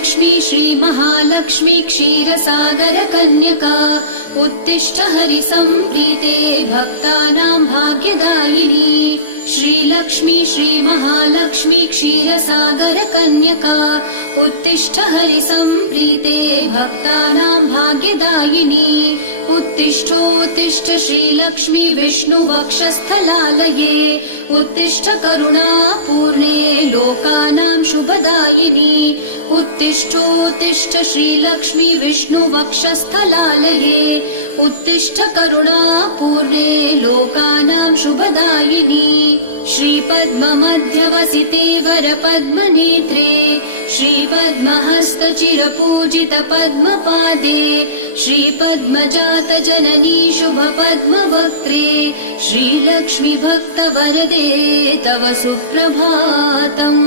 श्रीलक्ष्मी श्रीमहालक्ष्मी क्षीरसागरकन्यका उत्तिष्ठ हरिसम्प्रीते भक्तानां भाग्यदायिनी। श्रीलक्ष्मी श्रीमहालक्ष्मी क्षीरसागरकन्यका उत्तिष्ठ हरिसम्प्रीते भक्तानां भाग्यदायिनी। उत्तिष्ठोत्तिष्ठ श्रीलक्ष्मी विष्णुवक्षस्थलालये उत्तिष्ठ करुणापूर्णे लोकानां शुभदायिनी। उत्तिष्ठोत्तिष्ठ श्रीलक्ष्मी विष्णुवक्षस्थलालये उत्तिष्ठ करुणापूर्णे लोकानां शुभदायिनी। श्रीपद्ममध्यवसिते वरपद्मनेत्रे श्रीपद्महस्तचिरपूजित पद्मपादे श्रीपद्मजातजननी शुभपद्मवक्त्रे श्रीलक्ष्मी भक्तवरदे तव सुप्रभातम्।